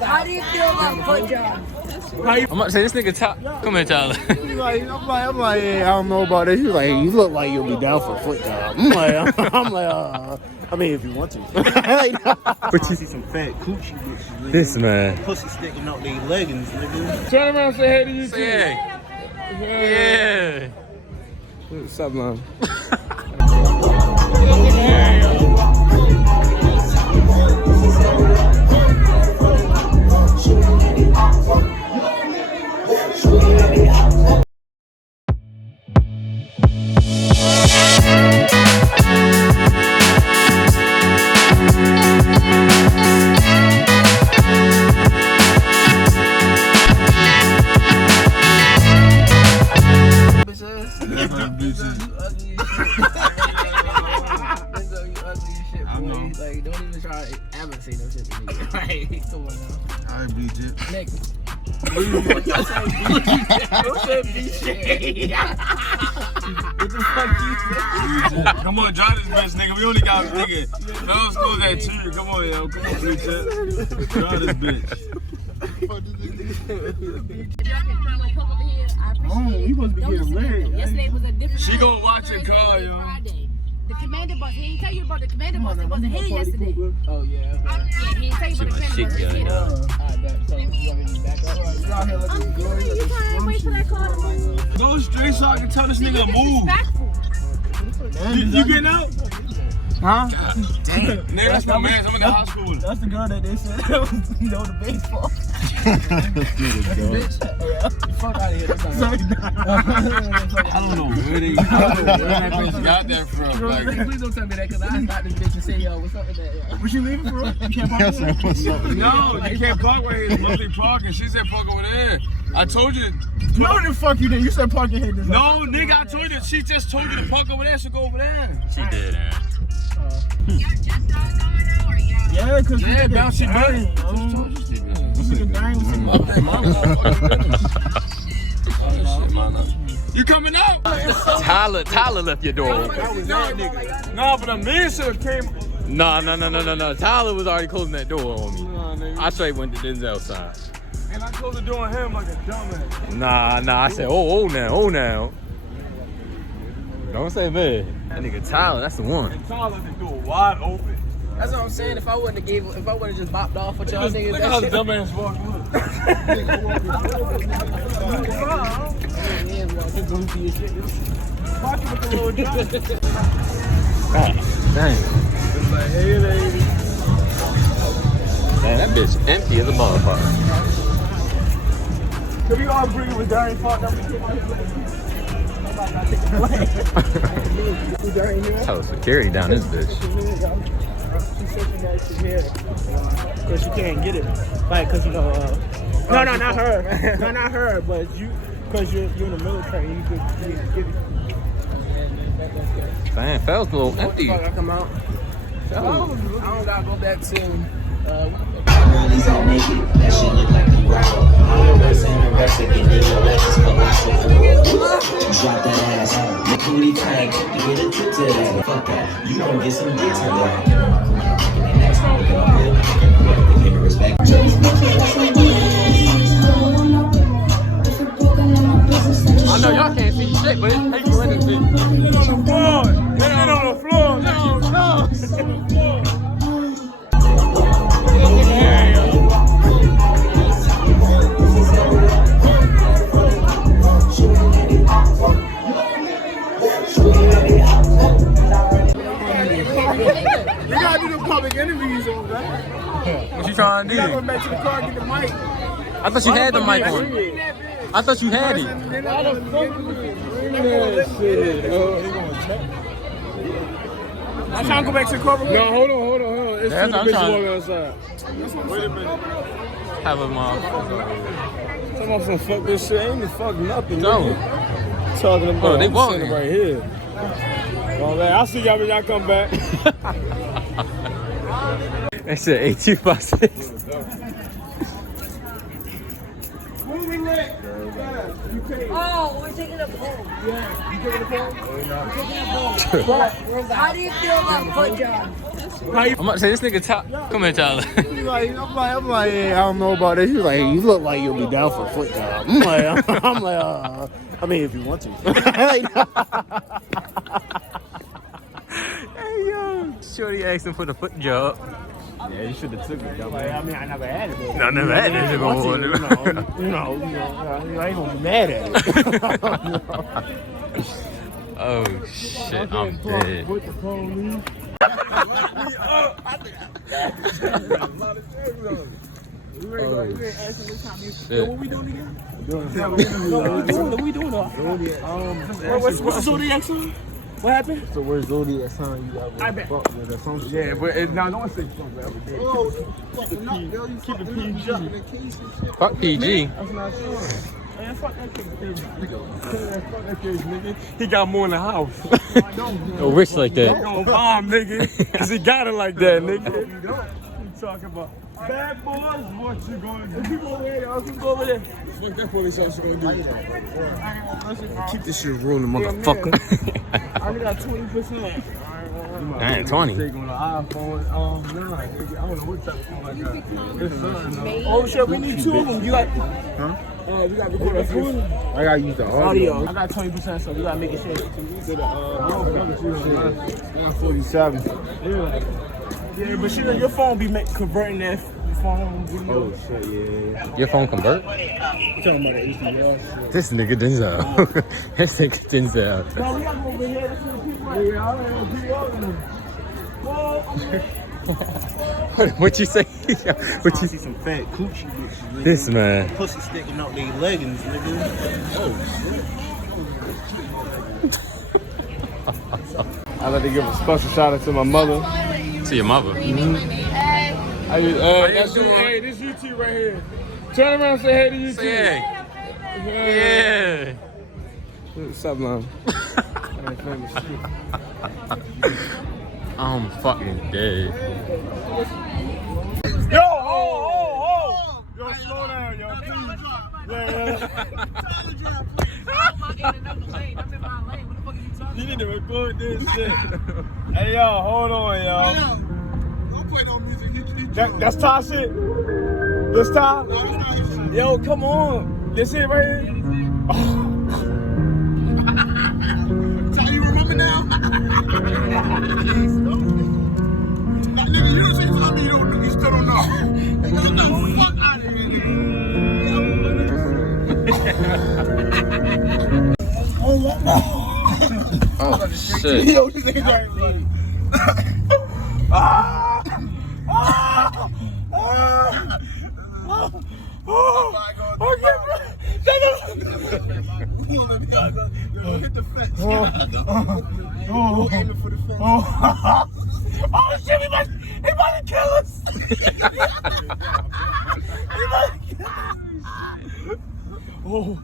How do you feel about footjob? I'm about to say this nigga top. Come here, Tyler. I'm like, yeah, I don't know about this. He's like, you look like you'll be down for a foot job. I'm like, I mean, if you want to. But you see some fat coochie bitches, nigga. This man. Pussy sticking out their leggings, nigga. Turn around and say hey to you. Say hey. Yeah. What's up, man? Like, don't even try to ever say no shit to me. Right? Come on now. I beat you. Nigga. Don't say bitch. What the fuck you say? Come on, draw this bitch, nigga. We only got nigga. Middle school at 2. Come on, yo. Come on, bitch. Draw this bitch. Oh, you supposed to be getting lit. Yesterday was a different. She gonna watch your car, yo. The commander bus. He didn't tell you about the commander bus. It wasn't here yesterday. Oh, yeah. Yeah, he didn't tell you about the commander bus. Alright, so you want me to back up? You out here looking good. You trying to wait till that car to move? Go straight so I can tell this nigga to move. Disrespectful. You getting out? Huh? Damn. Nigga, that's my man. I'm in the high school. That's the girl that they said that was, the baseball. Bitch. Fuck out of here. That's not I don't know where they got that from. Like, please don't tell me that, because I stopped this bitch and say, yo, what's up with that, yo? Was she leaving for real? You can't park there? no, you can't park right here. It's mostly parking. She said park over there. I told you. No, the fuck you did. You said park your head this way. No, nigga, I told you. She just told you to park over there, so go over there. She did, man. Yeah, because Yeah, bounce your butt. You coming out? Tyler left your door open. No, but the man should came. No. Tyler was already closing that door on me. I straight went to Denzel's side. And I closed the door on him like a dumbass. Nah. I said, oh now. Don't say man. That nigga Tyler, that's the one. And Tyler left the door wide open. That's what I'm saying. If I wouldn't have just bopped off with y'all niggas, Look how the dumbass walked. God dang. It's like, hey lady. Man, that bitch empty as a motherfucker. Can we all bring it with Darian Park? Tell security down this bitch. She's saying that she's here because she can't get it. Like, because, no, not her. No, not her, but you, because you're in the military, you could get it. Damn, fell's a little empty. I come out. I don't gotta go back to. Rollies all naked, that shit look like the rock. I'm anorexic and then your ass is philosophical. Drop that ass, the booty tight, get a tip to that. Fuck that, you gon' get some dicks on that. Next time we go good, give me respect. I know y'all can't see shit, but it's paper in this bitch. Get on the floor. Get on the floor. No. You gotta do the public interviews on that. What you trying to You gotta go do? back to the car and get the mic. I thought you had the mic on. I thought you had it. I'm trying to go back to the car. No, hold on. It's That's two what I'm bitches trying- walking outside. Wait a minute. Have a motherfucker. Someone from fuck this shit. Ain't the fuck nothing. No. nigga. Talking about Oh, they I'm walking. sitting right here. Well, man, I'll see y'all when y'all come back. They said 8256. Moving leg. You pay. Oh, we're taking a poll. Yeah, you taking a poll? How do you feel about footjob? I'm about to say this nigga top. Come here, Tyler. I'm like, yeah, I don't know about this. He's like, you look like you'll be down for a foot job. I'm like, I mean, if you want to. Hey yo, Shorty asked him for the foot job. Yeah, you should have took it. Like, I mean, I never had it. No, I never had this. I ain't gonna be mad at it. Oh shit, I'm dead. With the police. Shit. What we doing again? What we doing? What's the zodiac sign? What happened? So where's zodiac sign you got? I bet. Fuck with or some shit. Yeah, but now no one say something ever did. Keep it PG. Fuck PG. That's not sure. Man, fuck that kid. Fuck that kid, nigga. He got more in the house. No rich like that. Gonna bomb, nigga. Cause he got it like that, nigga. What you talking about? Bad boys, what you gonna do? Keep over there, y'all. Keep over there. Fuck that police officer gonna do. Keep this shit rolling, motherfucker. I only got 20%. I ain't 20. Take on the iPhone. Nah, I don't know what type of phone I got. It's something. Oh shit, we need 2 of them. You got? Huh? We got to record this. I gotta use the Audio. I got 20%, so we gotta make it shit. I'm 47. Yeah, but shit, your phone be converting that phone video. Oh shit, yeah. Your phone convert? You talking about the HDR shit. This nigga Denzel. This nigga Denzel. No, we gotta go over here. Let's see the people. Yeah, I don't know. What you say? What you See some fat coochie bitches, nigga. This man. Pussy sticking out their leggings, nigga. I'd like to give a special shout out to my mother. To your mother. That's you, hey, this UT right here. Turn around and say hey to UT. Say hey. Yeah. What's up, man? I'm fucking dead. Yo, Yo, slow down, yo, please. You need to record this shit. Hey, yo, hold on, yo. Don't play no music. That's Ty shit? This Ty? Yo, come on. This it right here? Ty, you remember now? Nigga, you don't say something you still don't know. Nigga, get the fuck out of here. Oh shit. Yo, this nigga right. Hit the fence. Aiming for the fence. Oh shit, he about to kill us. He about to kill us. Oh.